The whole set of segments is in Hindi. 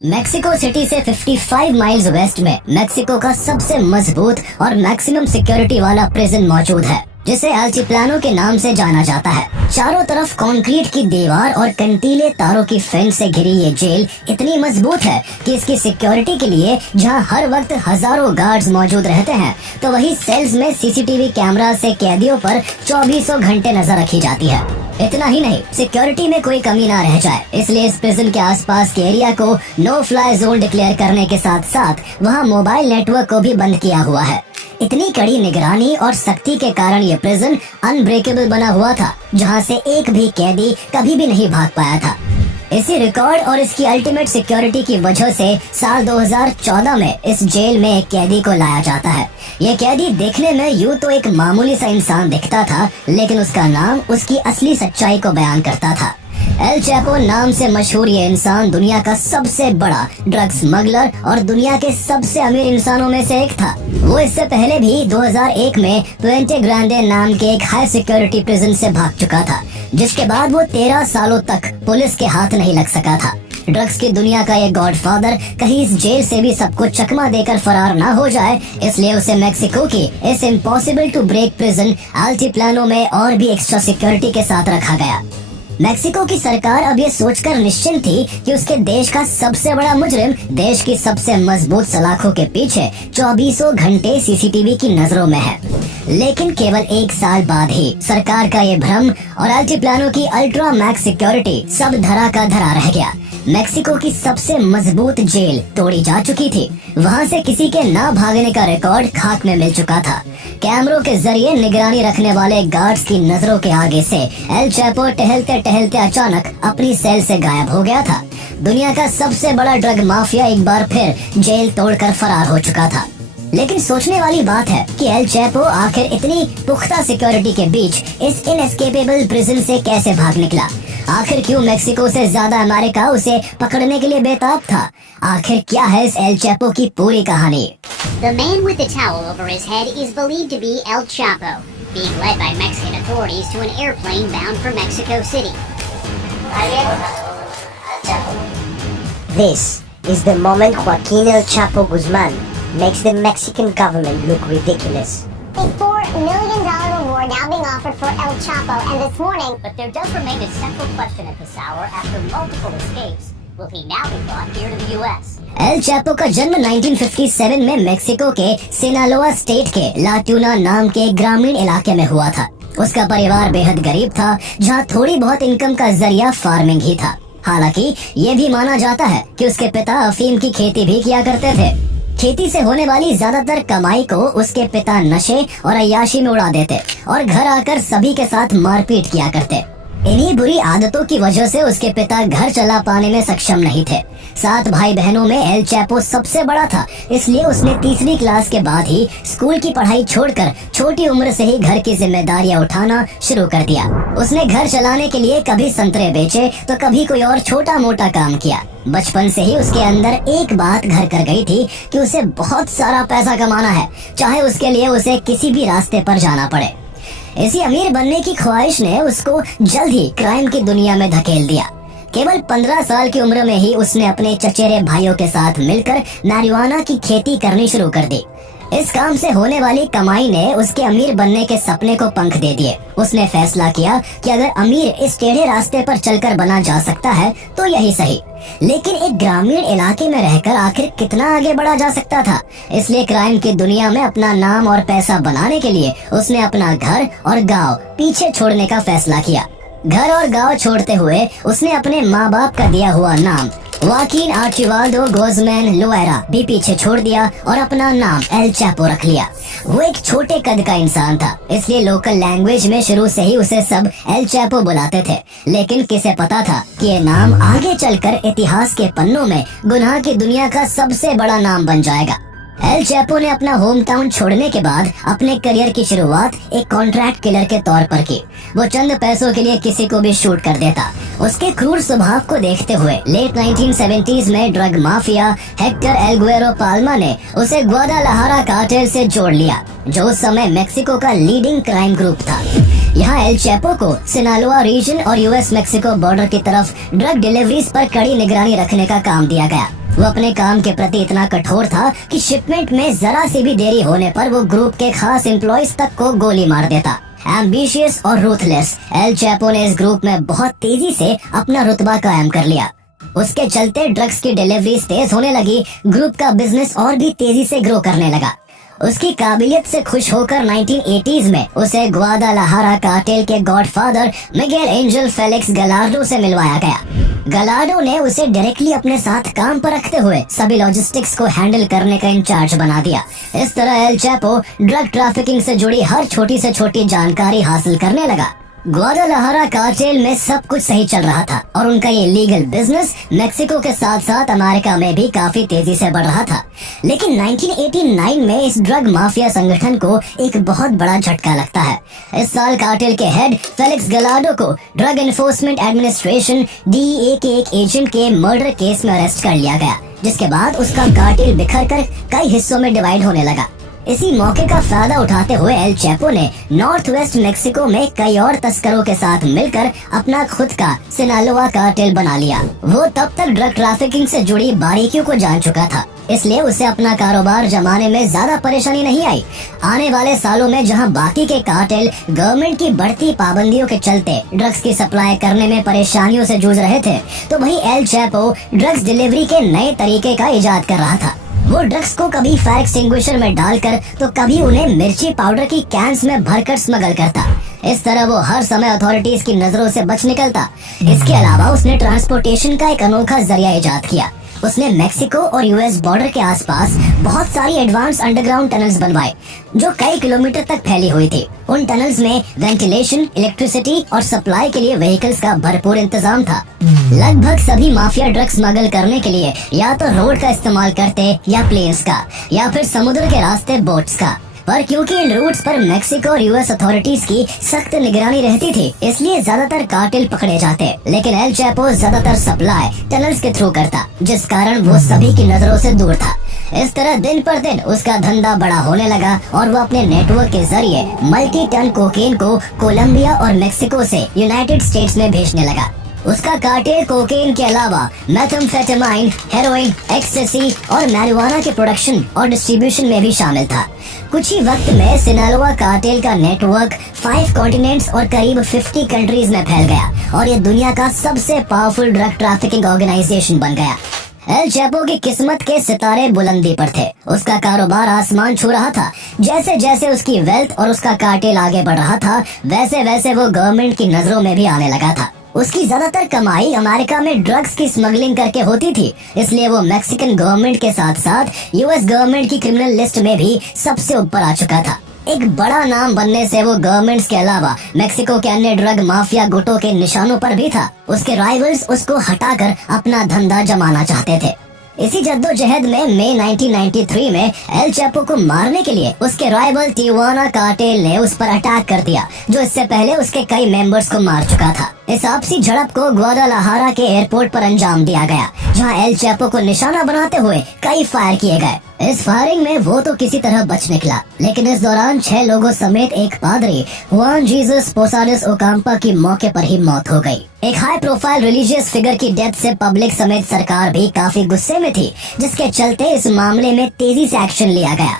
मेक्सिको सिटी से 55 माइल्स वेस्ट में मेक्सिको का सबसे मजबूत और मैक्सिमम सिक्योरिटी वाला प्रिजन मौजूद है, जिसे अल्टीप्लानो के नाम से जाना जाता है। चारों तरफ कंक्रीट की दीवार और कंटीले तारों की फेंस से घिरी ये जेल इतनी मजबूत है कि इसकी सिक्योरिटी के लिए जहां हर वक्त हजारों गार्ड्स मौजूद रहते हैं, तो वही सेल्स में सीसीटीवी कैमरा से कैदियों पर 24 घंटे नजर रखी जाती है। इतना ही नहीं, सिक्योरिटी में कोई कमी ना रह जाए, इसलिए इस प्रिजन के आसपास के एरिया को नो फ्लाई जोन डिक्लेयर करने के साथ साथ वहां मोबाइल नेटवर्क को भी बंद किया हुआ है। इतनी कड़ी निगरानी और सख्ती के कारण ये प्रिजन अनब्रेकेबल बना हुआ था, जहां से एक भी कैदी कभी भी नहीं भाग पाया था। इसी रिकॉर्ड और इसकी अल्टीमेट सिक्योरिटी की वजह से साल 2014 में इस जेल में एक कैदी को लाया जाता है। ये कैदी देखने में यूं तो एक मामूली सा इंसान दिखता था, लेकिन उसका नाम उसकी असली सच्चाई को बयान करता था। एल चैपो नाम से मशहूर ये इंसान दुनिया का सबसे बड़ा ड्रग स्मगलर और दुनिया के सबसे अमीर इंसानों में से एक था। वो इससे पहले भी 2001 में पुएंटे ग्रांडे नाम के एक हाई सिक्योरिटी प्रिजन से भाग चुका था, जिसके बाद वो 13 सालों तक पुलिस के हाथ नहीं लग सका था। ड्रग्स की दुनिया का ये गॉडफादर कहीं इस जेल से भी सबको चकमा देकर फरार ना हो जाए, इसलिए उसे मेक्सिको की इस इम्पॉसिबल टू ब्रेक प्रिजन अल्टीप्लानो में और भी एक्स्ट्रा सिक्योरिटी के साथ रखा गया। मेक्सिको की सरकार अब ये सोचकर निश्चिंत थी कि उसके देश का सबसे बड़ा मुजरिम देश की सबसे मजबूत सलाखों के पीछे 24 घंटे सीसीटीवी की नजरों में है। लेकिन केवल एक साल बाद ही सरकार का ये भ्रम और अल्टीप्लानो की अल्ट्रा मैक्स सिक्योरिटी सब धरा का धरा रह गया। मेक्सिको की सबसे मजबूत जेल तोड़ी जा चुकी थी। वहाँ से किसी के ना भागने का रिकॉर्ड खाक में मिल चुका था। कैमरों के जरिए निगरानी रखने वाले गार्ड्स की नजरों के आगे से एल चैपो टहलते टहलते अचानक अपनी सेल से गायब हो गया था। दुनिया का सबसे बड़ा ड्रग माफिया एक बार फिर जेल तोड़कर फरार हो चुका था। लेकिन सोचने वाली बात है कि एल चैपो आखिर इतनी पुख्ता सिक्योरिटी के बीच इस इनएस्केपेबल प्रिजन से कैसे भाग निकला। आखिर क्यों मेक्सिको से ज्यादा अमेरिका उसे पकड़ने के लिए बेताब था। आखिर क्या है इस एल चैपो की पूरी कहानी। The man with the towel over his head is believed to be El Chapo, being led by Mexican authorities to an airplane bound for Mexico City. This is the moment Joaquin El Chapo Guzman makes the Mexican government look ridiculous. A $4 million reward now being offered for El Chapo, and this morning, But there does remain a central question at this hour after multiple escapes. Will he now be brought here to the U.S.? L Chapo का जन्म 1957 में मेक्सिको के सिनालोआ स्टेट के लाट्यूना नाम के ग्रामीण इलाके में हुआ था। उसका परिवार बेहद गरीब था, जहां थोड़ी बहुत इनकम का जरिया फार्मिंग ही था। हालांकि ये भी माना जाता है कि उसके पिता अफीम की खेती भी किया करते थे। खेती से होने वाली ज्यादातर कमाई को उसके पिता नशे और अय्याशी में उड़ा देते और घर आकर सभी के साथ मारपीट किया करते। इन्हीं बुरी आदतों की वजह से उसके पिता घर चला पाने में सक्षम नहीं थे। 7 भाई बहनों में एल चैपो सबसे बड़ा था, इसलिए उसने तीसरी क्लास के बाद ही स्कूल की पढ़ाई छोड़कर छोटी उम्र से ही घर की जिम्मेदारियां उठाना शुरू कर दिया। उसने घर चलाने के लिए कभी संतरे बेचे तो कभी कोई और छोटा मोटा काम किया। बचपन से ही उसके अंदर एक बात घर कर गई थी कि उसे बहुत सारा पैसा कमाना है, चाहे उसके लिए उसे किसी भी रास्ते पर जाना पड़े। इसी अमीर बनने की ख्वाहिश ने उसको जल्द ही क्राइम की दुनिया में धकेल दिया। केवल 15 साल की उम्र में ही उसने अपने चचेरे भाइयों के साथ मिलकर मैरिजुआना की खेती करनी शुरू कर दी। इस काम से होने वाली कमाई ने उसके अमीर बनने के सपने को पंख दे दिए। उसने फैसला किया कि अगर अमीर इस टेढ़े रास्ते पर चलकर बना जा सकता है तो यही सही। लेकिन एक ग्रामीण इलाके में रहकर आखिर कितना आगे बढ़ा जा सकता था। इसलिए क्राइम की दुनिया में अपना नाम और पैसा बनाने के लिए उसने अपना घर और गांव पीछे छोड़ने का फैसला किया। घर और गांव छोड़ते हुए उसने अपने माँ बाप का दिया हुआ नाम वाकिन आर्चिवाल्डो गुज़मैन लोएरा भी पीछे छोड़ दिया और अपना नाम एल चैपो रख लिया। वो एक छोटे कद का इंसान था, इसलिए लोकल लैंग्वेज में शुरू से ही उसे सब एल चैपो बुलाते थे। लेकिन किसे पता था कि ये नाम आगे चलकर इतिहास के पन्नों में गुनाह की दुनिया का सबसे बड़ा नाम बन जाएगा। एल चैपो ने अपना होम टाउन छोड़ने के बाद अपने करियर की शुरुआत एक कॉन्ट्रैक्ट किलर के तौर पर की। वो चंद पैसों के लिए किसी को भी शूट कर देता। उसके क्रूर स्वभाव को देखते हुए लेट 1970s में drug mafia Hector El Guero Palma ने उसे ग्वादालाहारा कार्टेल से जोड़ लिया, जो उस समय मेक्सिको का लीडिंग क्राइम ग्रुप था। यहाँ एल चैपो को सिनालोआ रीजन और यूएस मेक्सिको बॉर्डर की तरफ ड्रग डिलीवरीज पर कड़ी निगरानी रखने का काम दिया गया। वो अपने काम के प्रति इतना कठोर था कि शिपमेंट में जरा सी भी देरी होने पर वो ग्रुप के खास एम्प्लॉयज तक को गोली मार देता। एम्बिशियस और रूथलेस, एल चैपो ने इस ग्रुप में बहुत तेजी से अपना रुतबा कायम कर लिया। उसके चलते ड्रग्स की डिलीवरीज तेज होने लगी, ग्रुप का बिजनेस और भी तेजी से ग्रो करने लगा। उसकी काबिलियत से खुश होकर 1980s में उसे ग्वादालाहारा कार्टेल के गॉडफादर मिगेल एंजल फेलिक्स गलार्डो से मिलवाया गया। गलार्डो ने उसे डायरेक्टली अपने साथ काम पर रखते हुए सभी लॉजिस्टिक्स को हैंडल करने का इंचार्ज बना दिया। इस तरह एल चैपो ड्रग ट्रैफिकिंग से जुड़ी हर छोटी से छोटी जानकारी हासिल करने लगा। ग्वादालाहारा कार्टेल में सब कुछ सही चल रहा था और उनका ये लीगल बिजनेस मेक्सिको के साथ साथ अमेरिका में भी काफी तेजी से बढ़ रहा था। लेकिन 1989 में इस ड्रग माफिया संगठन को एक बहुत बड़ा झटका लगता है। इस साल कार्टेल के हेड फेलिक्स गलार्डो को ड्रग एनफोर्समेंट एडमिनिस्ट्रेशन DEA के एक एजेंट के मर्डर केस में अरेस्ट कर लिया गया, जिसके बाद उसका कार्टेल बिखर कर कई हिस्सों में डिवाइड होने लगा। इसी मौके का फायदा उठाते हुए एल चैपो ने नॉर्थ वेस्ट मेक्सिको में कई और तस्करों के साथ मिलकर अपना खुद का सिनालोआ कार्टेल बना लिया। वो तब तक ड्रग ट्रैफिकिंग से जुड़ी बारीकियों को जान चुका था, इसलिए उसे अपना कारोबार जमाने में ज्यादा परेशानी नहीं आई। आने वाले सालों में जहां बाकी के कार्टेल गवर्नमेंट की बढ़ती पाबंदियों के चलते ड्रग्स की सप्लाई करने में परेशानियों से जूझ रहे थे, तो वहीं एल चैपो ड्रग्स डिलीवरी के नए तरीके का इजाद कर रहा था। वो ड्रग्स को कभी फायर एक्सटिंग्विशर में डालकर तो कभी उन्हें मिर्ची पाउडर की कैंस में भरकर स्मगल करता। इस तरह वो हर समय अथॉरिटीज की नजरों से बच निकलता। इसके अलावा उसने ट्रांसपोर्टेशन का एक अनोखा जरिया इजाद किया। उसने मेक्सिको और US बॉर्डर के आसपास बहुत सारी एडवांस अंडरग्राउंड टनल्स बनवाए जो कई किलोमीटर तक फैली हुई थी। उन टनल्स में वेंटिलेशन, इलेक्ट्रिसिटी और सप्लाई के लिए व्हीकल्स का भरपूर इंतजाम था। लगभग सभी माफिया ड्रग्स स्मगल करने के लिए या तो रोड का इस्तेमाल करते या प्लेन्स का या फिर समुद्र के रास्ते बोट्स का। पर क्योंकि इन रूट्स पर मेक्सिको और US अथॉरिटीज की सख्त निगरानी रहती थी, इसलिए ज्यादातर कार्टेल पकड़े जाते। लेकिन एल चैपो ज्यादातर सप्लाई टनल्स के थ्रू करता, जिस कारण वो सभी की नजरों से दूर था। इस तरह दिन पर दिन उसका धंधा बड़ा होने लगा और वो अपने नेटवर्क के जरिए मल्टी टन कोकेन को कोलंबिया और मेक्सिको से यूनाइटेड स्टेट्स में भेजने लगा। उसका कार्टेल कोकेन के अलावा मेथाम्फेटामाइन, हेरोइन, एक्सटेसी और मैरिजुआना के प्रोडक्शन और डिस्ट्रीब्यूशन में भी शामिल था। कुछ ही वक्त में सिनालोआ कार्टेल का नेटवर्क 5 कॉन्टिनेंट्स और करीब 50 कंट्रीज में फैल गया और ये दुनिया का सबसे पावरफुल ड्रग ट्रैफिकिंग ऑर्गेनाइजेशन बन गया। एल चैपो की किस्मत के सितारे बुलंदी पर थे। उसका कारोबार आसमान छू रहा था। जैसे जैसे उसकी वेल्थ और उसका कार्टेल आगे बढ़ रहा था, वैसे वैसे वो गवर्नमेंट की नजरों में भी आने लगा था। उसकी ज्यादातर कमाई अमेरिका में ड्रग्स की स्मगलिंग करके होती थी, इसलिए वो मैक्सिकन गवर्नमेंट के साथ साथ US गवर्नमेंट की क्रिमिनल लिस्ट में भी सबसे ऊपर आ चुका था। एक बड़ा नाम बनने से वो गवर्नमेंट्स के अलावा मेक्सिको के अन्य ड्रग माफिया गुटों के निशानों पर भी था। उसके राइवल्स उसको हटाकर अपना धंधा जमाना चाहते थे। इसी जद्दोजहद में मई 1993 में एल चैपो को मारने के लिए उसके राइवल टिजुआना कार्टेल ने उस पर अटैक कर दिया, जो इससे पहले उसके कई मेंबर्स को मार चुका था। इस आपसी झड़प को ग्वादालाहारा के एयरपोर्ट पर अंजाम दिया गया, जहां एल चैपो को निशाना बनाते हुए कई फायर किए गए। इस फायरिंग में वो तो किसी तरह बच निकला, लेकिन इस दौरान 6 लोगों समेत एक पादरी हुआन जीसस पोसाडेस ओकाम्पा की मौके पर ही मौत हो गई। एक हाई प्रोफाइल रिलीजियस फिगर की डेथ से पब्लिक समेत सरकार भी काफी गुस्से में थी, जिसके चलते इस मामले में तेजी से एक्शन लिया गया।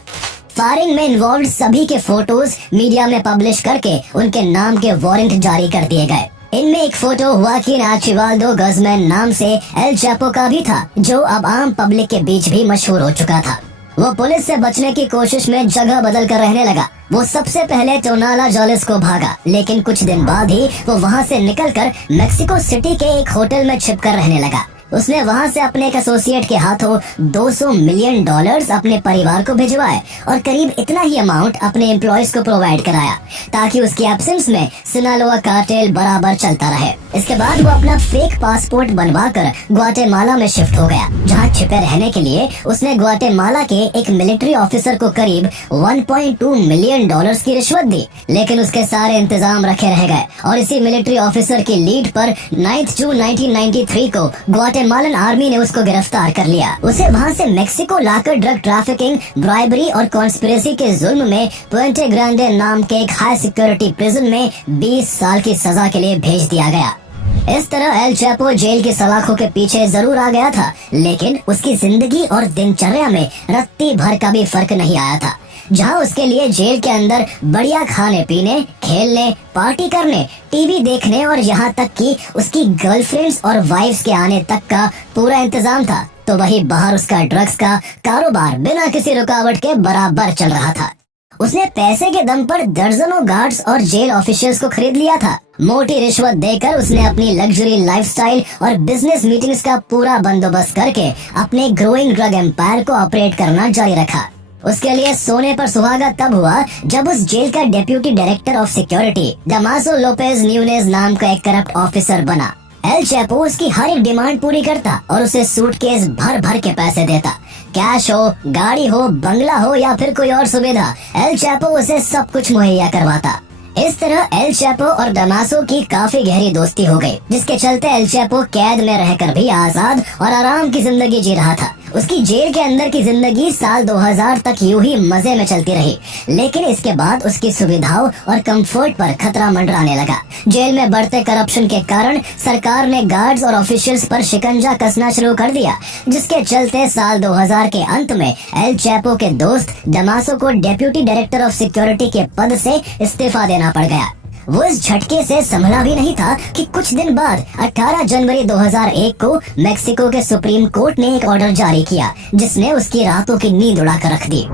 फायरिंग में इन्वॉल्व सभी के फोटोज मीडिया में पब्लिश करके उनके नाम के वारंट जारी कर दिए गए। इनमें एक फोटो हुआकिन आर्चिबाल्डो गuzman नाम से एल चैपो का भी था, जो अब आम पब्लिक के बीच भी मशहूर हो चुका था। वो पुलिस से बचने की कोशिश में जगह बदल कर रहने लगा। वो सबसे पहले टोनाला जोलिस को भागा, लेकिन कुछ दिन बाद ही वो वहाँ से निकलकर मेक्सिको सिटी के एक होटल में छिपकर रहने लगा। उसने वहाँ से अपने एक एसोसिएट के हाथों $200 मिलियन अपने परिवार को भिजवाए और करीब इतना ही अमाउंट अपने एम्प्लॉयज को प्रोवाइड कराया, ताकि उसकी एब्सेंस में सिनालोआ कार्टेल बराबर चलता रहे। इसके बाद वो अपना फेक पासपोर्ट बनवाकर ग्वाटेमाला में शिफ्ट हो गया, जहाँ छिपे रहने के लिए उसने ग्वाटेमाला के एक मिलिट्री ऑफिसर को करीब $1.2 मिलियन की रिश्वत दी। लेकिन उसके सारे इंतजाम रखे रह गए और इसी मिलिट्री ऑफिसर की लीड पर 9 जून 1993 को ग्वाटेमालन आर्मी ने उसको गिरफ्तार कर लिया। उसे वहाँ से मेक्सिको लाकर ड्रग ट्रैफिकिंग, ब्राइबरी और कॉन्स्पिरेसी के जुल्म में पुएंटे ग्रांडे नाम के एक हाई सिक्योरिटी प्रिजन में 20 साल की सजा के लिए भेज दिया गया। इस तरह एल चैपो जेल की सलाखों के पीछे जरूर आ गया था, लेकिन उसकी जिंदगी और दिनचर्या में रत्ती भर का भी फर्क नहीं आया था। जहां उसके लिए जेल के अंदर बढ़िया खाने पीने, खेलने, पार्टी करने, टीवी देखने और यहाँ तक कि उसकी गर्लफ्रेंड्स और वाइफ्स के आने तक का पूरा इंतजाम था, तो वही बाहर उसका ड्रग्स का कारोबार बिना किसी रुकावट के बराबर चल रहा था। उसने पैसे के दम पर दर्जनों गार्ड्स और जेल ऑफिशियल्स को खरीद लिया था। मोटी रिश्वत देकर उसने अपनी लग्जरी लाइफस्टाइल और बिजनेस मीटिंग्स का पूरा बंदोबस्त करके अपने ग्रोइंग ड्रग एम्पायर को ऑपरेट करना जारी रखा। उसके लिए सोने पर सुहागा तब हुआ जब उस जेल का deputy director of security Damaso Lopez Nunez नाम का एक करप्ट ऑफिसर बना। एल चैपो उसकी हर एक डिमांड पूरी करता और उसे सूटकेस भर भर के पैसे देता। कैश हो, गाड़ी हो, बंगला हो या फिर कोई और सुविधा, एल चैपो उसे सब कुछ मुहैया करवाता। इस तरह एल चैपो और डमासो की काफी गहरी दोस्ती हो गई, जिसके चलते एल चैपो कैद में रहकर भी आजाद और आराम की जिंदगी जी रहा था। उसकी जेल के अंदर की जिंदगी साल 2000 तक यूं ही मजे में चलती रही, लेकिन इसके बाद उसकी सुविधाओं और कंफर्ट पर खतरा मंडराने लगा। जेल में बढ़ते करप्शन के कारण सरकार ने गार्ड्स और ऑफिशियल्स पर शिकंजा कसना शुरू कर दिया, जिसके चलते साल 2000 के अंत में एल चैपो के दोस्त डमासो को डेप्यूटी डायरेक्टर ऑफ सिक्योरिटी के पद से इस्तीफा देना पड़ गया। वो इस झटके से संभला भी नहीं था कि कुछ दिन बाद 18 जनवरी 2001 को मेक्सिको के सुप्रीम कोर्ट ने एक ऑर्डर जारी किया, जिसने उसकी रातों की नींद उड़ाकर रख दी।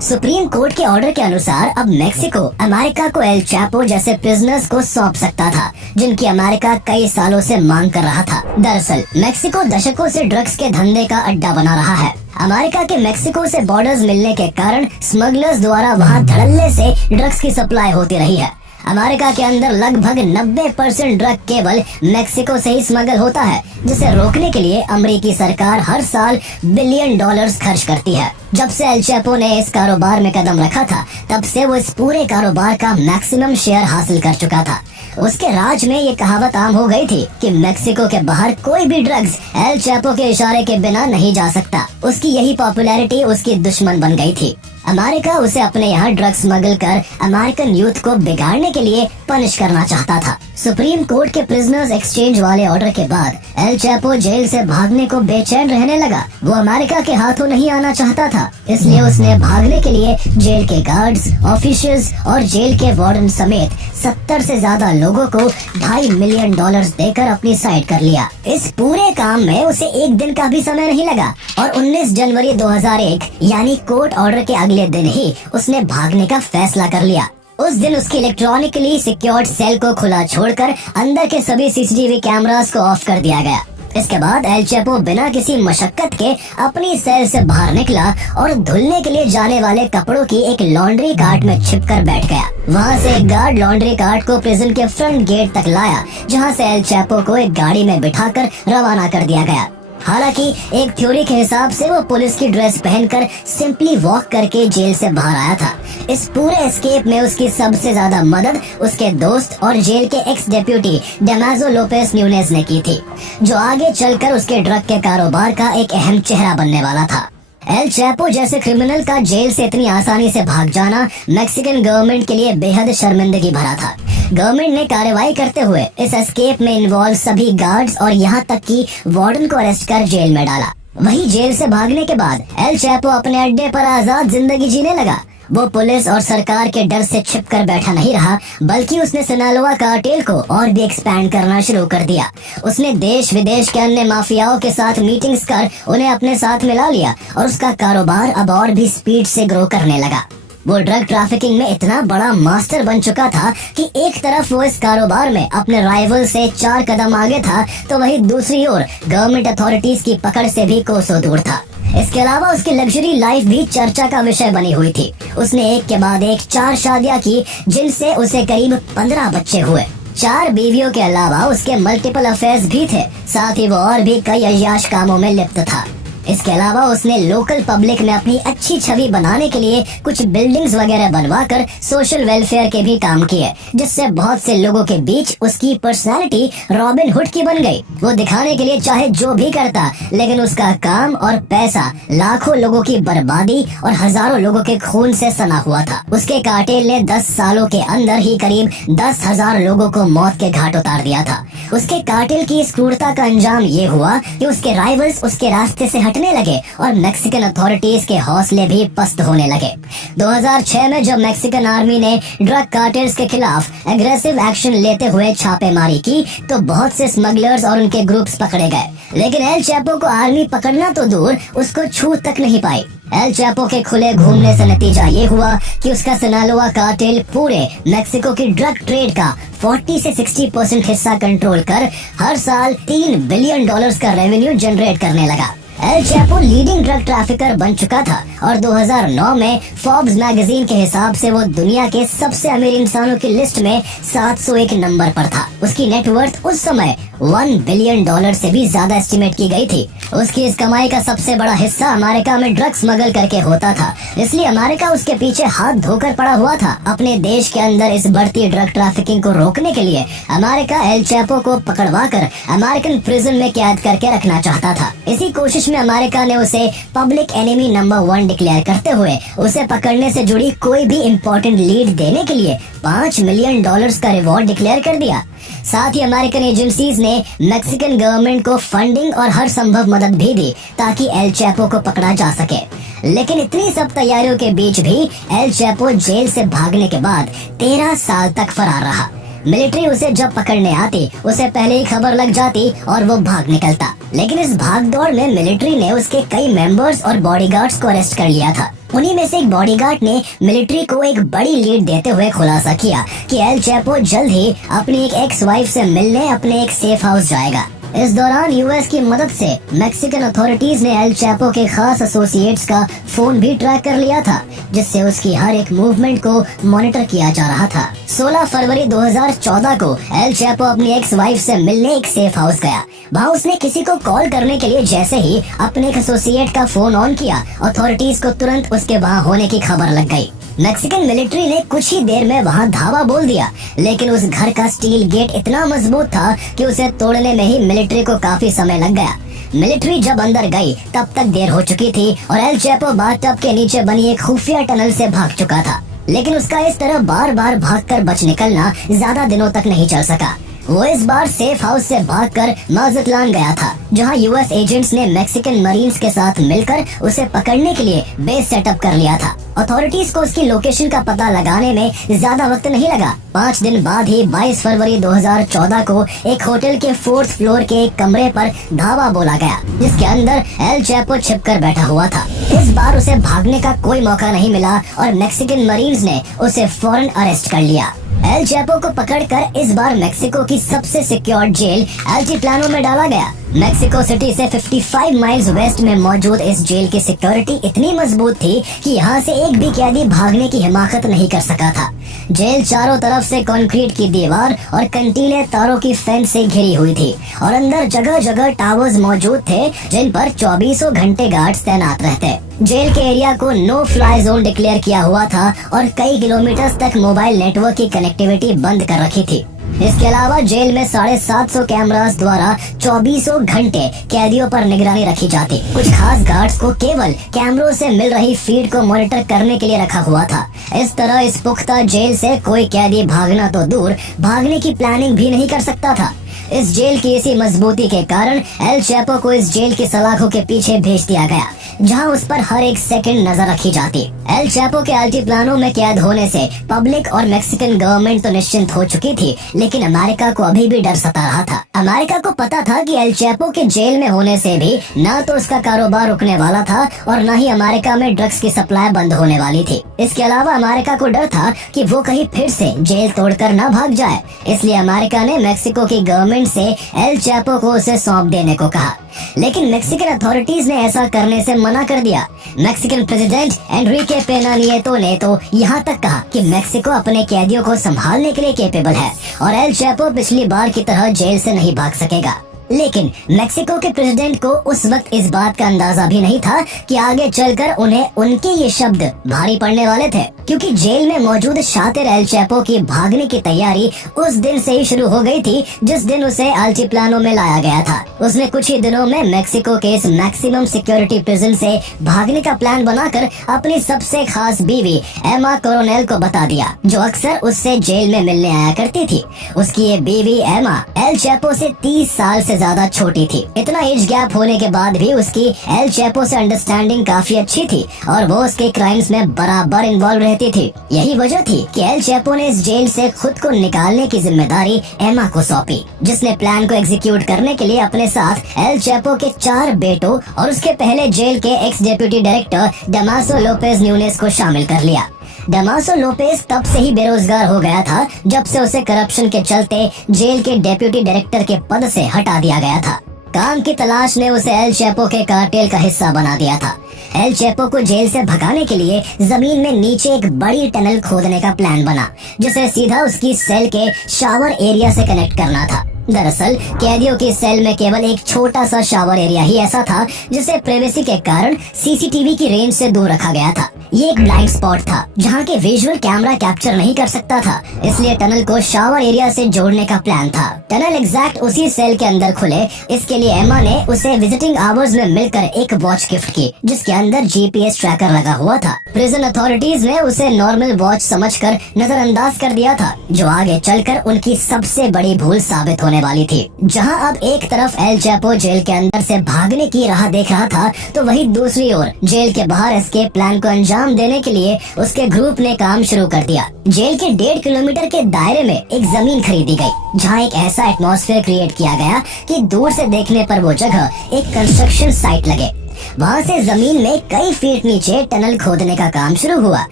सुप्रीम कोर्ट के ऑर्डर के अनुसार अब मेक्सिको अमेरिका को एल चैपो जैसे प्रिजनर्स को सौंप सकता था, जिनकी अमेरिका कई सालों से मांग कर रहा था। दरअसल मेक्सिको दशकों से ड्रग्स के धंधे का अड्डा बना रहा है। अमेरिका के मेक्सिको से बॉर्डर्स मिलने के कारण स्मगलर्स द्वारा वहाँ धड़ल्ले से ड्रग्स की सप्लाई होती रही है। अमेरिका के अंदर लगभग 90% ड्रग केवल मेक्सिको से ही स्मगल होता है, जिसे रोकने के लिए अमेरिकी सरकार हर साल बिलियन डॉलर्स खर्च करती है। जब से एल चैपो ने इस कारोबार में कदम रखा था, तब से वो इस पूरे कारोबार का मैक्सिमम शेयर हासिल कर चुका था। उसके राज में ये कहावत आम हो गई थी कि मेक्सिको के बाहर कोई भी ड्रग्स एल चैपो के इशारे के बिना नहीं जा सकता। उसकी यही पॉपुलैरिटी उसकी दुश्मन बन गई थी। अमेरिका उसे अपने यहाँ ड्रग्स स्मगल कर अमेरिकन यूथ को बिगाड़ने के लिए पनिश करना चाहता था। सुप्रीम कोर्ट के प्रिजनर्स एक्सचेंज वाले ऑर्डर के बाद एल चैपो जेल से भागने को बेचैन रहने लगा। वो अमेरिका के हाथों नहीं आना चाहता था, इसलिए उसने भागने के लिए जेल के गार्ड्स, ऑफिशियल्स और जेल के वार्डन समेत 70 से ज्यादा लोगों को $2.5 मिलियन देकर अपनी साइड कर लिया। इस पूरे काम में उसे एक दिन का भी समय नहीं लगा और 19 जनवरी 2001 यानी कोर्ट ऑर्डर के अगले दिन ही उसने भागने का फैसला कर लिया। उस दिन उसकी इलेक्ट्रॉनिकली सिक्योर्ड सेल को खुला छोड़कर अंदर के सभी सीसीटीवी कैमरास को ऑफ कर दिया गया। इसके बाद एल चैपो बिना किसी मशक्कत के अपनी सेल से बाहर निकला और धुलने के लिए जाने वाले कपड़ों की एक लॉन्ड्री कार्ट में छिपकर बैठ गया। वहाँ से एक गार्ड लॉन्ड्री कार्ट को प्रिजन के फ्रंट गेट तक लाया, जहाँ से एल चैपो को एक गाड़ी में बिठाकर रवाना कर दिया गया। हालांकि एक थ्योरी के हिसाब से वो पुलिस की ड्रेस पहनकर सिंपली वॉक करके जेल से बाहर आया था। इस पूरे एस्केप में उसकी सबसे ज्यादा मदद उसके दोस्त और जेल के एक्स डेप्यूटी डमासो लोपेज न्यूनेज ने की थी, जो आगे चलकर उसके ड्रग के कारोबार का एक अहम चेहरा बनने वाला था। एल चैपो जैसे क्रिमिनल का जेल से इतनी आसानी से भाग जाना मैक्सिकन गवर्नमेंट के लिए बेहद शर्मिंदगी भरा था। गवर्नमेंट ने कार्रवाई करते हुए इस एस्केप में इन्वॉल्व सभी गार्ड्स और यहाँ तक कि वार्डन को अरेस्ट कर जेल में डाला। वहीं जेल से भागने के बाद एल चैपो अपने अड्डे पर आजाद जिंदगी जीने लगा। वो पुलिस और सरकार के डर से छिपकर बैठा नहीं रहा, बल्कि उसने सिनालोआ कार्टेल को और भी एक्सपैंड करना शुरू कर दिया। उसने देश विदेश के अन्य माफियाओं के साथ मीटिंग्स कर उन्हें अपने साथ मिला लिया और उसका कारोबार अब और भी स्पीड से ग्रो करने लगा। वो ड्रग ट्रैफिकिंग में इतना बड़ा मास्टर बन चुका था कि एक तरफ वो इस कारोबार में अपने राइवल से 4 कदम आगे था, तो वहीं दूसरी ओर गवर्नमेंट अथॉरिटीज की पकड़ से भी कोसों दूर था। इसके अलावा उसकी लग्जरी लाइफ भी चर्चा का विषय बनी हुई थी। उसने एक के बाद एक 4 शादियां की, जिनसे उसे करीब 15 बच्चे हुए। 4 बीवियों के अलावा उसके मल्टीपल अफेयर्स भी थे। साथ ही वो और भी कई अय्याश कामों में लिप्त था। इसके अलावा उसने लोकल पब्लिक में अपनी अच्छी छवि बनाने के लिए कुछ बिल्डिंग्स वगैरह बनवाकर सोशल वेलफेयर के भी काम किए, जिससे बहुत से लोगों के बीच उसकी पर्सनालिटी रॉबिन हुड की बन गई। वो दिखाने के लिए चाहे जो भी करता, लेकिन उसका काम और पैसा लाखों लोगों की बर्बादी और हजारों लोगों के खून से सना हुआ था। उसके कार्टेल ने 10 सालों के अंदर ही करीब 10,000 लोगों को मौत के घाट उतार दिया था। उसके कार्टेल की इस क्रूरता का अंजाम ये हुआ कि उसके राइवल्स उसके रास्ते से हटने लगे और मैक्सिकन अथॉरिटीज के हौसले भी पस्त होने लगे। 2006 में जब मैक्सिकन आर्मी ने ड्रग कार्टेल्स के खिलाफ एग्रेसिव एक्शन लेते हुए छापेमारी की, तो बहुत से स्मगलर्स और उनके ग्रुप्स पकड़े गए, लेकिन एल चैपो को आर्मी पकड़ना तो दूर, उसको छू तक नहीं पाई। एल चैपो के खुले घूमने से नतीजा ये हुआ कि उसका सिनालोआ कार्टेल पूरे मैक्सिको की ड्रग ट्रेड का 40 से 60% हिस्सा कंट्रोल कर हर साल $3 बिलियन का रेवेन्यू जनरेट करने लगा। L Chapo leading drug trafficker बन चुका था और 2009 में फोर्ब्स मैगजीन के हिसाब से वो दुनिया के सबसे अमीर इंसानों की लिस्ट में 701 नंबर पर था। उसकी नेटवर्थ उस समय $1 बिलियन से भी ज्यादा एस्टिमेट की गई थी। उसकी इस कमाई का सबसे बड़ा हिस्सा अमेरिका में ड्रग स्मगल करके होता था, इसलिए अमेरिका उसके पीछे हाथ धोकर पड़ा हुआ था। अपने देश के अंदर इस बढ़ती ड्रग ट्रैफिकिंग को रोकने के लिए अमेरिका एल चैपो को पकड़वा कर अमेरिकन प्रिजन में कैद करके रखना चाहता था। इसी कोशिश में अमेरिका ने उसे पब्लिक एनिमी नंबर 1 डिक्लेयर करते हुए उसे पकड़ने से जुड़ी कोई भी इम्पोर्टेंट लीड देने के लिए $5 मिलियन का रिवॉर्ड डिक्लेयर कर दिया। साथ ही अमेरिकन एजेंसीज ने मैक्सिकन गवर्नमेंट को फंडिंग और हर संभव मदद भी दी ताकि एल चैपो को पकड़ा जा सके। लेकिन इतनी सब तैयारियों के बीच भी एल चैपो जेल से भागने के बाद 13 साल तक फरार रहा। मिलिट्री उसे जब पकड़ने आती, उसे पहले ही खबर लग जाती और वो भाग निकलता। लेकिन इस भागदौड़ में मिलिट्री ने उसके कई मेंबर्स और बॉडीगार्ड्स को अरेस्ट कर लिया था। उन्हीं में से एक बॉडीगार्ड ने मिलिट्री को एक बड़ी लीड देते हुए खुलासा किया कि एल चैपो जल्द ही अपनी एक एक्स वाइफ से मिलने अपने एक सेफ हाउस जाएगा। इस दौरान यूएस की मदद से मैक्सिकन अथॉरिटीज ने एल चैपो के खास एसोसिएट्स का फोन भी ट्रैक कर लिया था, जिससे उसकी हर एक मूवमेंट को मॉनिटर किया जा रहा था। 16 फरवरी 2014 को एल चैपो अपनी एक्स वाइफ से मिलने एक सेफ हाउस गया। वहाँ उसने किसी को कॉल करने के लिए जैसे ही अपने एक एसोसिएट का फोन ऑन किया, अथॉरिटीज को तुरंत उसके वहाँ होने की खबर लग गई। मैक्सिकन मिलिट्री ने कुछ ही देर में वहाँ धावा बोल दिया, लेकिन उस घर का स्टील गेट इतना मजबूत था कि उसे तोड़ने में ही मिलिट्री को काफी समय लग गया। मिलिट्री जब अंदर गई तब तक देर हो चुकी थी और एल चैपो बाथटब के नीचे बनी एक खुफिया टनल से भाग चुका था। लेकिन उसका इस तरह बार बार भागकर बच निकलना ज्यादा दिनों तक नहीं चल सका। वो इस बार सेफ हाउस से भागकर माज़ात्लान गया था, जहां यूएस एजेंट्स ने मैक्सिकन मरीन्स के साथ मिलकर उसे पकड़ने के लिए बेस सेटअप कर लिया था। अथॉरिटीज को उसकी लोकेशन का पता लगाने में ज्यादा वक्त नहीं लगा। 5 दिन बाद ही 22 फरवरी 2014 को एक होटल के 4th फ्लोर के एक कमरे पर धावा बोला गया, जिसके अंदर एल चैपो छिपकर बैठा हुआ था। इस बार उसे भागने का कोई मौका नहीं मिला और मैक्सिकन मरीन्स ने उसे फौरन अरेस्ट कर लिया। एल चैपो को पकड़कर इस बार मैक्सिको की सबसे सिक्योर्ड जेल अल्टीप्लानो में डाला गया। मैक्सिको सिटी से 55 माइल्स वेस्ट में मौजूद इस जेल की सिक्योरिटी इतनी मजबूत थी कि यहाँ से एक भी कैदी भागने की हिमाकत नहीं कर सका था। जेल चारों तरफ से कंक्रीट की दीवार और कंटीले तारों की फेंस से घिरी हुई थी और अंदर जगह जगह टावर्स मौजूद थे, जिन पर 24 घंटे गार्ड्स तैनात रहते। जेल के एरिया को नो फ्लाई जोन डिक्लेयर किया हुआ था और कई किलोमीटर तक मोबाइल नेटवर्क की कनेक्टिविटी बंद कर रखी थी। इसके अलावा जेल में 750 कैमरास द्वारा 24 घंटे कैदियों पर निगरानी रखी जाती। कुछ खास गार्ड्स को केवल कैमरों से मिल रही फीड को मॉनिटर करने के लिए रखा हुआ था। इस तरह इस पुख्ता जेल से कोई कैदी भागना तो दूर, भागने की प्लानिंग भी नहीं कर सकता था। इस जेल की इसी मजबूती के कारण एल चैपो को इस जेल की सलाखों के पीछे भेज दिया गया, जहां उस पर हर एक सेकंड नजर रखी जाती। एल चैपो के अल्टीप्लानो में कैद होने से पब्लिक और मैक्सिकन गवर्नमेंट तो निश्चिंत हो चुकी थी, लेकिन अमेरिका को अभी भी डर सता रहा था। अमेरिका को पता था कि एल चैपो के जेल में होने से भी न तो उसका कारोबार रुकने वाला था और न ही अमेरिका में ड्रग्स की सप्लाई बंद होने वाली थी। इसके अलावा अमेरिका को डर था कि वो कहीं फिर से जेल तोड़कर न भाग जाए, इसलिए अमेरिका ने मैक्सिको की गवर्नमेंट से एल चैपो को उसे सौंप देने को कहा। लेकिन मैक्सिकन अथॉरिटीज ने ऐसा करने से मना कर दिया। मैक्सिकन प्रेसिडेंट एनरिके पेना निएतो ने तो यहाँ तक कहा कि मैक्सिको अपने कैदियों को संभालने के लिए कैपेबल है और एल चैपो पिछली बार की तरह जेल से नहीं भाग सकेगा। लेकिन मेक्सिको के प्रेसिडेंट को उस वक्त इस बात का अंदाजा भी नहीं था कि आगे चलकर उन्हें उनके ये शब्द भारी पड़ने वाले थे, क्योंकि जेल में मौजूद शातिर एल चैपो की भागने की तैयारी उस दिन से ही शुरू हो गई थी जिस दिन उसे अल्टीप्लानो में लाया गया था। उसने कुछ ही दिनों में मेक्सिको के इस मैक्सिमम सिक्योरिटी प्रिजन से भागने का प्लान बनाकर अपनी सबसे खास बीवी एमा कोरोनेल को बता दिया, जो अक्सर उससे जेल में मिलने आया करती थी। उसकी ये बीवी एमा एल चैपो से 30 साल से ज्यादा छोटी थी। इतना एज गैप होने के बाद भी उसकी एल चैपो से अंडरस्टैंडिंग काफी अच्छी थी और वो उसके क्राइम्स में बराबर इन्वॉल्व रहती थी। यही वजह थी कि एल चैपो ने इस जेल से खुद को निकालने की जिम्मेदारी एमा को सौंपी, जिसने प्लान को एग्जीक्यूट करने के लिए अपने साथ एल चैपो के 4 बेटों और उसके पहले जेल के ex deputy director Damaso Lopez Nunez को शामिल कर लिया। डमासो लोपेज तब से ही बेरोजगार हो गया था जब से उसे करप्शन के चलते जेल के डेप्यूटी डायरेक्टर के पद से हटा दिया गया था। काम की तलाश ने उसे एल चैपो के कार्टेल का हिस्सा बना दिया था। एल चैपो को जेल से भगाने के लिए जमीन में नीचे एक बड़ी टनल खोदने का प्लान बना, जिसे सीधा उसकी सेल के शावर एरिया से कनेक्ट करना था। दरअसल कैदियों की सेल में केवल एक छोटा सा शावर एरिया ही ऐसा था जिसे प्राइवेसी के कारण सीसीटीवी की रेंज से दूर रखा गया था। ये एक ब्लाइंड स्पॉट था जहाँ के विजुअल कैमरा कैप्चर नहीं कर सकता था, इसलिए टनल को शावर एरिया से जोड़ने का प्लान था। टनल एग्जैक्ट उसी सेल के अंदर खुले, इसके लिए एमा ने उसे विजिटिंग आवर्स में मिलकर एक वॉच गिफ्ट की, जिसके अंदर जीपीएस ट्रैकर लगा हुआ था। प्रिजन अथॉरिटीज ने उसे नॉर्मल वॉच समझकर नजरअंदाज कर दिया था, जो आगे चलकर उनकी सबसे बड़ी भूल साबित होने वाली थी। जहां अब एक तरफ एल चैपो जेल के अंदर से भागने की राह देख रहा था, तो वहीं दूसरी ओर जेल के बाहर एस्केप प्लान को अंजाम देने के लिए उसके ग्रुप ने काम शुरू कर दिया। जेल के 1.5 किलोमीटर के दायरे में एक जमीन खरीदी गई, जहां एक ऐसा एटमॉस्फेयर क्रिएट किया गया कि दूर से देखने पर वो जगह एक कंस्ट्रक्शन साइट लगे। वहाँ से जमीन में कई फीट नीचे टनल खोदने का काम शुरू हुआ,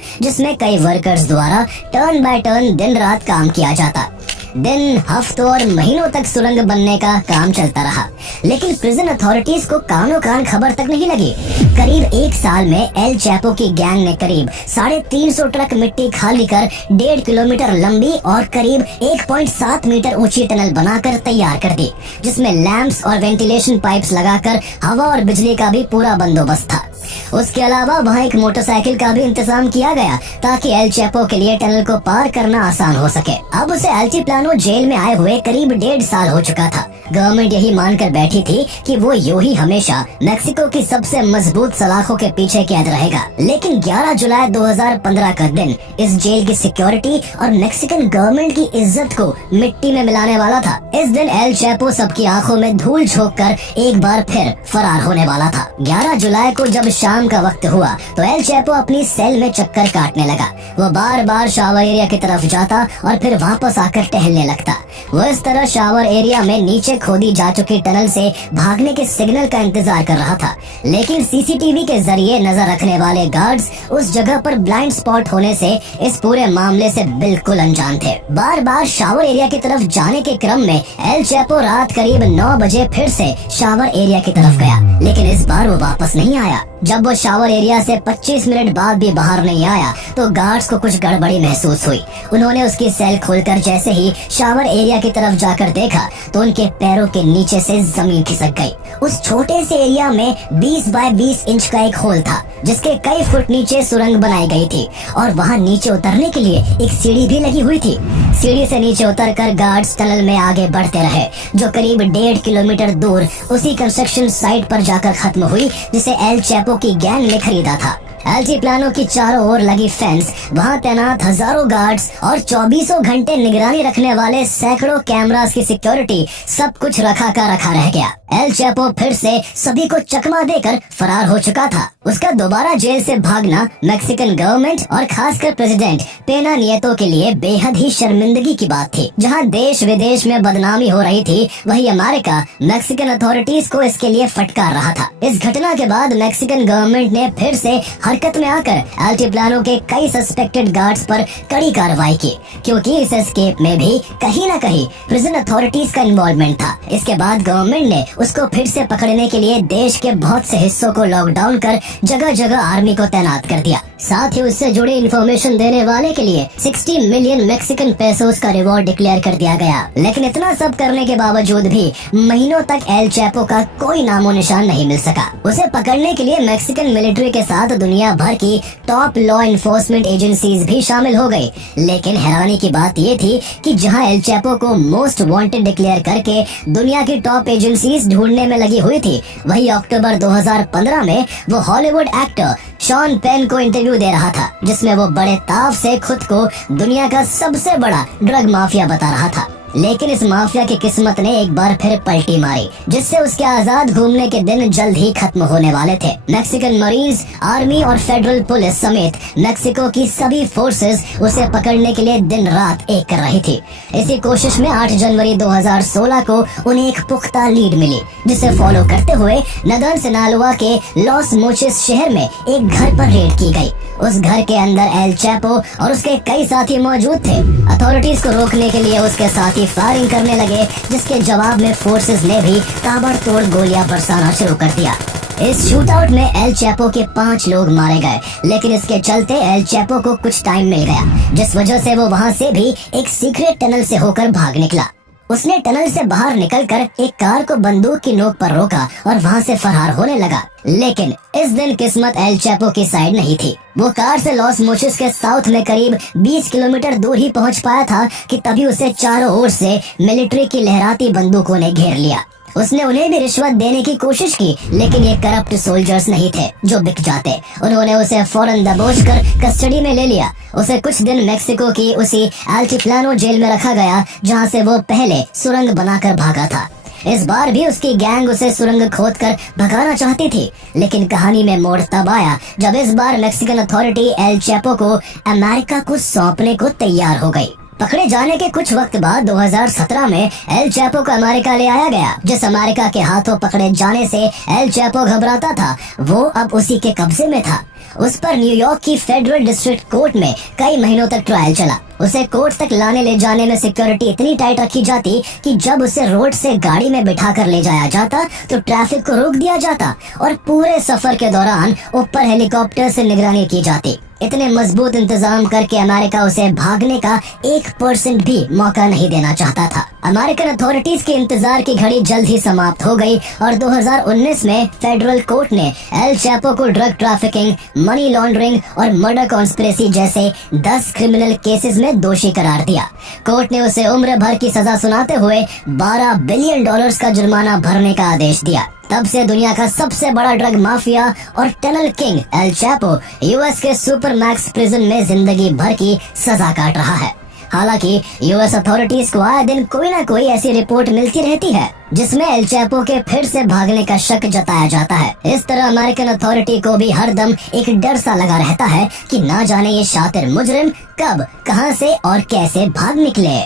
जिसमें कई वर्कर्स द्वारा टर्न बाय टर्न दिन रात काम किया जाता। दिन, हफ्तों और महीनों तक सुरंग बनने का काम चलता रहा, लेकिन प्रिजन अथॉरिटीज को कानों कान खबर तक नहीं लगी। करीब 1 साल में एल चैपो की गैंग ने करीब 350 ट्रक मिट्टी खाली कर 1.5 किलोमीटर लंबी और करीब 1.7 मीटर ऊंची टनल बनाकर तैयार कर दी, जिसमें लैंप्स और वेंटिलेशन पाइप्स लगाकर हवा और बिजली का भी पूरा बंदोबस्त था। उसके अलावा वहाँ एक मोटरसाइकिल का भी इंतजाम किया गया ताकि एल चैपो के लिए टनल को पार करना आसान हो सके। अब उसे अल्टीप्लानो जेल में आए हुए करीब 1.5 साल हो चुका था। गवर्नमेंट यही मानकर बैठी थी कि वो यूं ही हमेशा मेक्सिको की सबसे मजबूत सलाखों के पीछे कैद रहेगा। लेकिन 11 जुलाई 2015 का दिन इस जेल की सिक्योरिटी और मेक्सिकन गवर्नमेंट की इज्जत को मिट्टी में मिलाने वाला था। इस दिन एल चैपो सबकी आंखों में धूल झोंक कर एक बार फिर फरार होने वाला था। 11 जुलाई को जब शाम का वक्त हुआ तो एल चैपो अपनी सेल में चक्कर काटने लगा। वो बार बार शावर एरिया की तरफ जाता और फिर वापस आकर टहलने लगता। वो इस तरह शावर एरिया में नीचे खोदी जा चुकी टनल से भागने के सिग्नल का इंतजार कर रहा था, लेकिन सीसीटीवी के जरिए नजर रखने वाले गार्ड्स उस जगह पर ब्लाइंड स्पॉट होने से इस पूरे मामले से बिल्कुल अनजान थे। बार बार शावर एरिया की तरफ जाने के क्रम में एल चैपो रात करीब 9 बजे फिर से शावर एरिया की तरफ गया, लेकिन इस बार वो वापस नहीं आया। जब वो शावर एरिया से 25 मिनट बाद भी बाहर नहीं आया तो गार्ड्स को कुछ गड़बड़ी महसूस हुई। उन्होंने उसकी सेल खोलकर जैसे ही शावर एरिया की तरफ जाकर देखा तो उनके पैरों के नीचे से जमीन खिसक गई। उस छोटे से एरिया में 20 बाय 20 इंच का एक होल था, जिसके कई फुट नीचे सुरंग बनाई गई थी और वहाँ नीचे उतरने के लिए एक सीढ़ी भी लगी हुई थी। सीढ़ी से नीचे उतरकर गार्ड्स टनल में आगे बढ़ते रहे, जो करीब 1.5 किलोमीटर दूर उसी कंस्ट्रक्शन साइट पर जाकर खत्म हुई जिसे एल चैपो की गैंग ने खरीदा था। अल्टीप्लानो की चारों ओर लगी फेंस, वहाँ तैनात हजारों गार्ड्स और 24 घंटे निगरानी रखने वाले सैकड़ों कैमरास की सिक्योरिटी, सब कुछ रखा का रखा रह गया। एल चैपो फिर से सभी को चकमा देकर फरार हो चुका था। उसका दोबारा जेल से भागना मैक्सिकन गवर्नमेंट और खासकर प्रेसिडेंट पेना नियतो के लिए बेहद ही शर्मिंदगी की बात थी। जहां देश विदेश में बदनामी हो रही थी, वही अमेरिका मैक्सिकन अथॉरिटीज को इसके लिए फटकार रहा था। इस घटना के बाद मैक्सिकन गवर्नमेंट ने फिर से हरकत में आकर अल्टीप्लानो के कई सस्पेक्टेड गार्ड्स पर कड़ी कार्रवाई की, क्योंकि इस एस्केप में भी कहीं न कहीं प्रिजन अथॉरिटीज का इन्वॉल्वमेंट था। इसके बाद गवर्नमेंट ने उसको फिर से पकड़ने के लिए देश के बहुत से हिस्सों को लॉकडाउन कर जगह जगह आर्मी को तैनात कर दिया। साथ ही उससे जुड़ी इंफॉर्मेशन देने वाले के लिए 60 मिलियन मैक्सिकन पेसोस का रिवॉर्ड डिक्लेयर कर दिया गया। लेकिन इतना सब करने के बावजूद भी महीनों तक एल चैपो का कोई नामो निशान नहीं मिल सका। उसे पकड़ने के लिए मैक्सिकन मिलिट्री के साथ दुनिया भर की टॉप लॉ इन्फोर्समेंट एजेंसीज भी शामिल हो गई। लेकिन हैरानी की बात ये थी कि जहां एल चैपो को मोस्ट वांटेड डिक्लेयर करके दुनिया की टॉप एजेंसीज ढूंढने में लगी हुई थी, वही अक्टूबर 2015 में वो हॉलीवुड एक्टर शॉन पेन को इंटरव्यू दे रहा था, जिसमें वो बड़े ताव से खुद को दुनिया का सबसे बड़ा ड्रग माफिया बता रहा था। लेकिन इस माफिया की किस्मत ने एक बार फिर पलटी मारी, जिससे उसके आजाद घूमने के दिन जल्द ही खत्म होने वाले थे। मैक्सिकन मरीन्स, आर्मी और फेडरल पुलिस समेत मैक्सिको की सभी फोर्सेस उसे पकड़ने के लिए दिन रात एक कर रही थी। इसी कोशिश में 8 जनवरी 2016 को उन्हें एक पुख्ता लीड मिली, जिसे फॉलो करते हुए नदन सिनालोआ के लॉस मोचिस शहर में एक घर पर रेड की गई। उस घर के अंदर एल चैपो और उसके कई साथी मौजूद थे। अथॉरिटीज को रोकने के लिए उसके साथी फायरिंग करने लगे, जिसके जवाब में फोर्सेस ने भी ताबड़तोड़ गोलियां बरसाना शुरू कर दिया। इस शूटआउट में एल चैपो के 5 लोग मारे गए, लेकिन इसके चलते एल चैपो को कुछ टाइम मिल गया, जिस वजह से वो वहाँ से भी एक सीक्रेट टनल से होकर भाग निकला। उसने टनल से बाहर निकलकर एक कार को बंदूक की नोक पर रोका और वहाँ से फरार होने लगा। लेकिन इस दिन किस्मत एल चैपो की साइड नहीं थी। वो कार से लॉस मोचिस के साउथ में करीब 20 किलोमीटर दूर ही पहुँच पाया था कि तभी उसे चारों ओर से मिलिट्री की लहराती बंदूकों ने घेर लिया। उसने उन्हें भी रिश्वत देने की कोशिश की, लेकिन ये करप्ट सोल्जर्स नहीं थे जो बिक जाते। उन्होंने उसे फौरन दबोचकर कस्टडी में ले लिया। उसे कुछ दिन मेक्सिको की उसी अल्टीप्लानो जेल में रखा गया, जहां से वो पहले सुरंग बनाकर भागा था। इस बार भी उसकी गैंग उसे सुरंग खोदकर भगाना चाहती थी, लेकिन कहानी में मोड़ तब आया जब इस बार मैक्सिकन अथॉरिटी एल चैपो को अमेरिका को सौंपने को तैयार हो गई। पकड़े जाने के कुछ वक्त बाद 2017 में एल चैपो को अमेरिका ले आया गया। जिस अमेरिका के हाथों पकड़े जाने से एल चैपो घबराता था, वो अब उसी के कब्जे में था। उस पर न्यूयॉर्क की फेडरल डिस्ट्रिक्ट कोर्ट में कई महीनों तक ट्रायल चला। उसे कोर्ट तक लाने ले जाने में सिक्योरिटी इतनी टाइट रखी जाती कि जब उसे रोड से गाड़ी में बिठा कर ले जाया जाता तो ट्रैफिक को रोक दिया जाता और पूरे सफर के दौरान ऊपर हेलीकॉप्टर से निगरानी की जाती। इतने मजबूत इंतजाम करके अमेरिका उसे भागने का 1% भी मौका नहीं देना चाहता था। अमेरिकन अथॉरिटीज के इंतजार की घड़ी जल्द ही समाप्त हो गई और 2019 में फेडरल कोर्ट ने एल चैपो को ड्रग ट्रैफिकिंग, मनी लॉन्ड्रिंग और मर्डर कॉन्स्पिरेसी जैसे 10 क्रिमिनल केसेस में दोषी करार दिया। कोर्ट ने उसे उम्र भर की सजा सुनाते हुए $12 बिलियन का जुर्माना भरने का आदेश दिया। तब से दुनिया का सबसे बड़ा ड्रग माफिया और tunnel king L Chapo US के सुपर मैक्स प्रिजन में जिंदगी भर की सजा काट रहा है। हालांकि यूएस अथॉरिटीज को आए दिन कोई ना कोई ऐसी रिपोर्ट मिलती रहती है जिसमें एल चैपो के फिर से भागने का शक जताया जाता है। इस तरह अमेरिकन अथॉरिटी को भी हरदम एक डर सा लगा रहता है कि ना जाने ये शातिर मुजरिम कब, कहां से और कैसे भाग निकले।